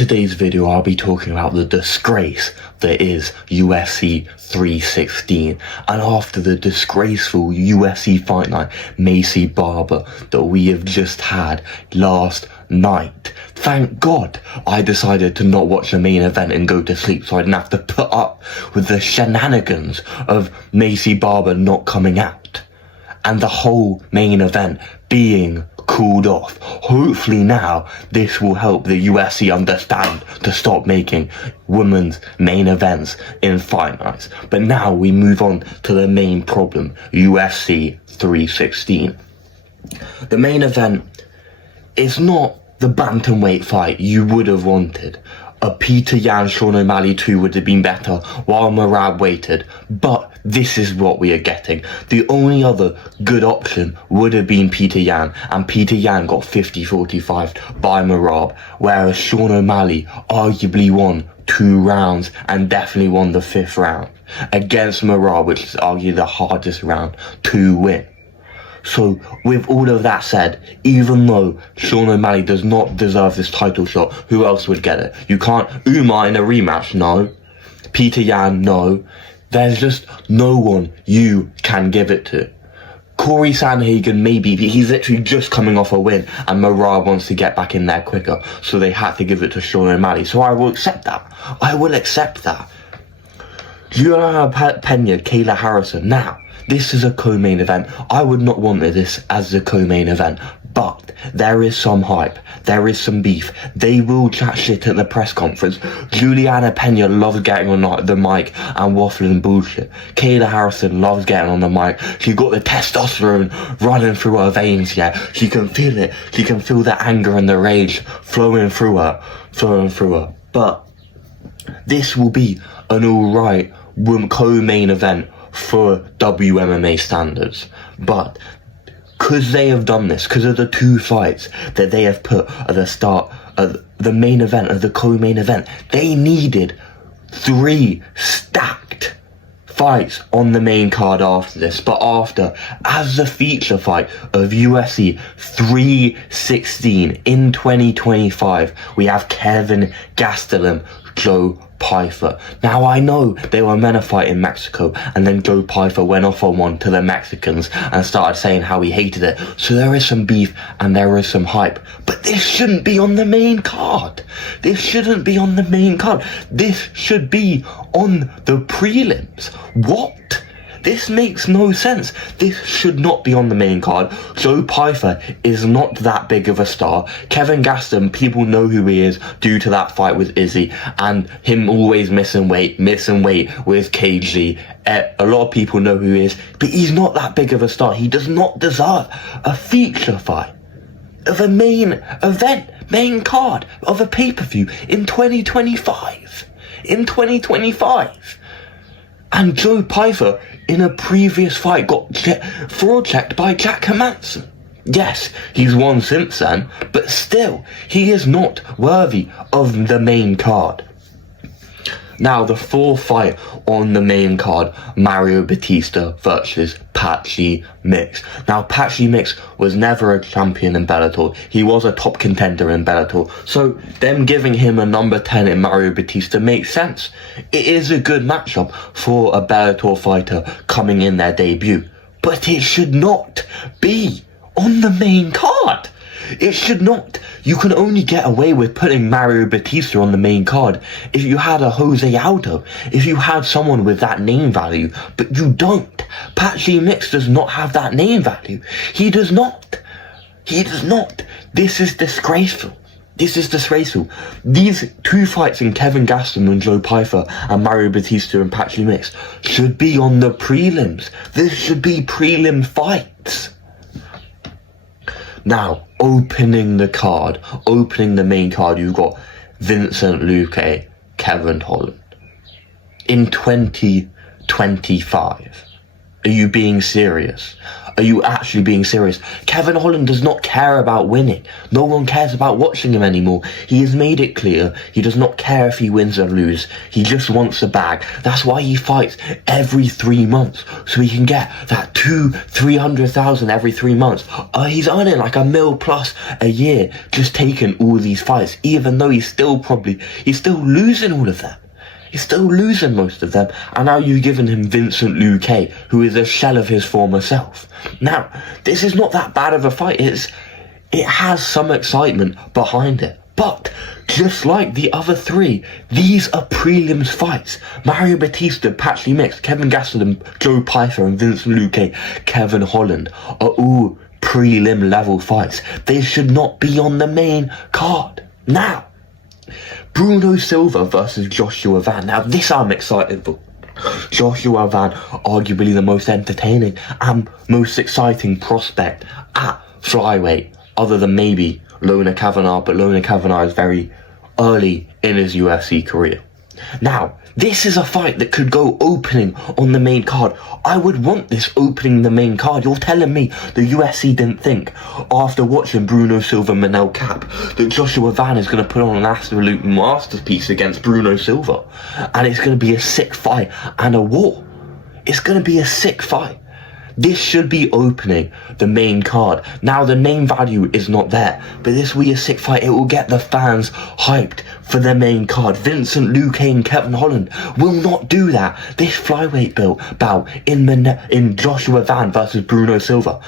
today's video, I'll be talking about the disgrace that is UFC 316. And after the disgraceful UFC Fight Night, Maycee Barber, that we have just had last night, thank God I decided to not watch the main event and go to sleep so I didn't have to put up with the shenanigans of Maycee Barber not coming out and the whole main event being cooled off. Hopefully now this will help the UFC understand to stop making women's main events in fight nights. But now we move on to the main problem, UFC 316. The main event is not the bantamweight fight you would have wanted. A Peter Yan Sean O'Malley 2 would have been better while Merab waited, but this is what we are getting. The only other good option would have been Peter Yan, and Peter Yan got 50-45 by Merab, whereas Sean O'Malley arguably won 2 rounds and definitely won the 5th round against Merab, which is arguably the hardest round to win. So, with all of that said, even though Sean O'Malley does not deserve this title shot, who else would get it? You can't. Umar in a rematch, no. Peter Yan, no. There's just no one you can give it to. Corey Sandhagen, maybe, he's literally just coming off a win, and Merab wants to get back in there quicker, so they had to give it to Sean O'Malley. So I will accept that. I will accept that. Juliana Pena, Kayla Harrison. Now, this is a co-main event. I would not want this as a co-main event, but there is some hype. There is some beef. They will chat shit at the press conference. Juliana Pena loves getting on the mic and waffling bullshit. Kayla Harrison loves getting on the mic. She got the testosterone running through her veins, yeah. She can feel it. She can feel the anger and the rage flowing through her. But this will be an alright co-main event for WMMA standards, but because they have done this, because of the 2 fights that they have put at the start of the main event, of the co-main event, they needed 3 stacked fights on the main card after this. But after, as the feature fight of UFC 316 in 2025, we have Kevin Gastelum, Joe Pyfer. Now I know they were meant to fight in Mexico, and then Joe Pyfer went off on one to the Mexicans and started saying how he hated it. So there is some beef and there is some hype. But this shouldn't be on the main card. This shouldn't be on the main card. This should be on the prelims. What? This makes no sense. This should not be on the main card. Joe Pyfer is not that big of a star. Kevin Gastelum, people know who he is due to that fight with Izzy and him always missing weight with KG. A lot of people know who he is, but he's not that big of a star. He does not deserve a feature fight of a main event, main card of a pay-per-view in 2025. And Joe Pyfer, in a previous fight, got fraud checked by Jack Hermansson. Yes, he's won since then, but still, he is not worthy of the main card. Now, the 4th fight on the main card, Mario Batista versus Patchy Mix. Now, Patchy Mix was never a champion in Bellator. He was a top contender in Bellator. So, them giving him a number 10 in Mario Batista makes sense. It is a good matchup for a Bellator fighter coming in their debut. But it should not be on the main card. It should not. You can only get away with putting Mario Batista on the main card if you had a Jose Aldo, if you had someone with that name value, but you don't. Patchy Mix does not have that name value. He does not. This is disgraceful. These 2 fights in Kevin Gastelum and Joe Pyfer and Mario Batista and Patchy Mix should be on the prelims. This should be prelim fights. Now, opening the main card, you've got Vincent Luque, Kevin Holland. In 2025, Are you being serious? Are you actually being serious? Kevin Holland does not care about winning. No one cares about watching him anymore. He has made it clear he does not care if he wins or loses. He just wants a bag. That's why he fights every 3 months, so he can get that 300,000 every 3 months. He's earning like $1 million plus a year just taking all these fights, even though he's still losing all of them. He's still losing most of them, and now you've given him Vincent Luque, who is a shell of his former self. Now, this is not that bad of a fight. It has some excitement behind it. But, just like the other three, these are prelims fights. Mario Batista, Patchy Mix, Kevin Gastelum, Joe Pyfer, and Vincent Luque, Kevin Holland are all prelim level fights. They should not be on the main card. Now, Bruno Silva versus Joshua Van. Now this I'm excited for. Joshua Van, arguably the most entertaining and most exciting prospect at flyweight, other than maybe Lona Kavanagh, but Lona Kavanagh is very early in his UFC career. Now, this is a fight that could go opening on the main card. I would want this opening the main card. You're telling me the UFC didn't think, after watching Bruno Silva Manel Cap, that Joshua Van is going to put on an absolute masterpiece against Bruno Silva, and it's going to be a sick fight and a war. It's going to be a sick fight. This should be opening the main card. Now, the name value is not there, but this will be a sick fight. It will get the fans hyped for the main card. Vincent Luque and Kevin Holland will not do that. This flyweight bout in Joshua Van versus Bruno Silva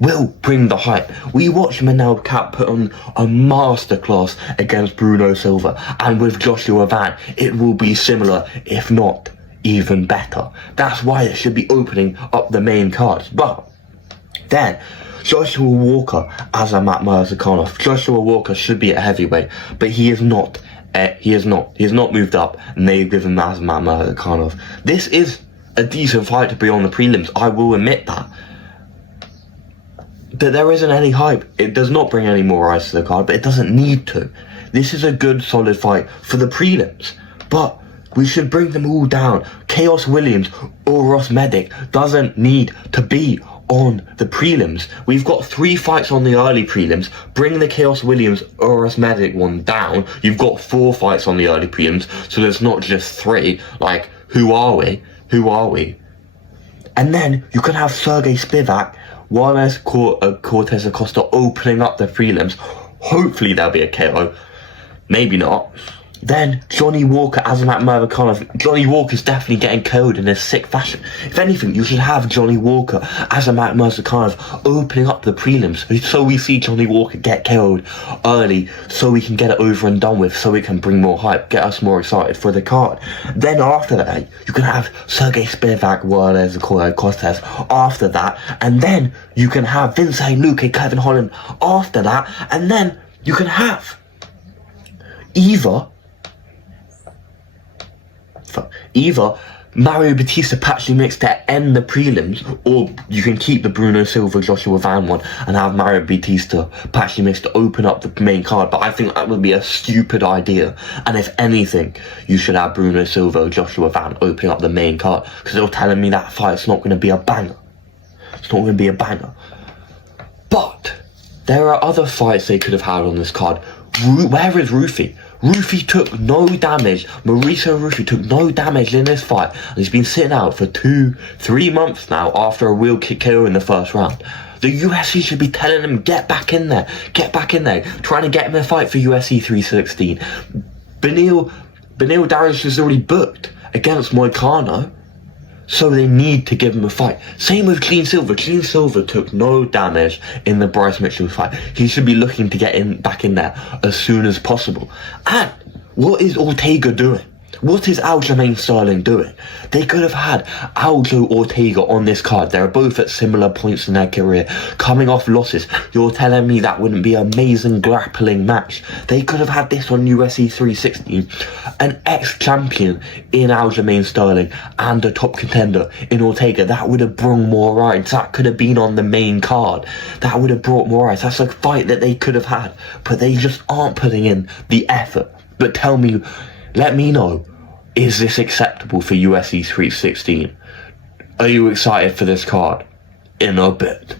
will bring the hype. We watched Manel Cap put on a masterclass against Bruno Silva, and with Joshua Van, it will be similar, if not even better. That's why it should be opening up the main cards. But then Joshua Walker as a Matt Murzakanov. Joshua Walker should be at heavyweight, but he is not. He has not moved up, and they've given him as Matt Murzakanov. This is a decent fight to be on the prelims. I will admit that. But there isn't any hype. It does not bring any more eyes to the card, but it doesn't need to. This is a good, solid fight for the prelims. But we should bring them all down. Chaos Williams or Ross Medic doesn't need to be on the prelims. We've got 3 fights on the early prelims. Bring the Chaos Williams or Ross Medic one down. You've got 4 fights on the early prelims, so there's not just 3. Like, who are we? Who are we? And then you can have Sergey Spivak, Juarez Cortez Acosta opening up the prelims. Hopefully there'll be a KO. Maybe not. Then Johnny Walker as Matt Murzakanov. Johnny Walker's definitely getting KO'd in a sick fashion. If anything, you should have Johnny Walker as a Matt Murzakanov opening up the prelims, so we see Johnny Walker get KO'd early, so we can get it over and done with, so it can bring more hype, get us more excited for the card. Then after that, you can have Sergey Spivak, Juarez Cortez after that, and then you can have Vincent Luque, Kevin Holland after that, and then you can have either Mario Batista Patchy Mix to end the prelims, or you can keep the Bruno Silva Joshua Van one and have Mario Batista Patchy Mix to open up the main card. But I think that would be a stupid idea, and if anything, you should have Bruno Silva Joshua Van opening up the main card, because they're telling me that fight's not going to be a banger. It's not going to be a banger. But there are other fights they could have had on this card. Where is Rufy? Rufy took no damage. Mauricio Rufy took no damage in this fight, and he's been sitting out for 2-3 months now after a real kick KO in the first round. The UFC should be telling him, get back in there, trying to get him a fight for UFC 316. Beneil Darius is already booked against Moicano, so they need to give him a fight. Same with Clean Silver. Clean Silver took no damage in the Bryce Mitchell fight. He should be looking to get back in there as soon as possible. And what is Ortega doing? What is Aljamain Sterling doing? They could have had Aljo Ortega on this card. They're both at similar points in their career, coming off losses. You're telling me that wouldn't be an amazing grappling match? They could have had this on UFC 316. An ex-champion in Aljamain Sterling and a top contender in Ortega. That would have brought more eyes. That could have been on the main card. That would have brought more eyes. That's a fight that they could have had, but they just aren't putting in the effort. But tell me, let me know, is this acceptable for UFC 316? Are you excited for this card? In a bit.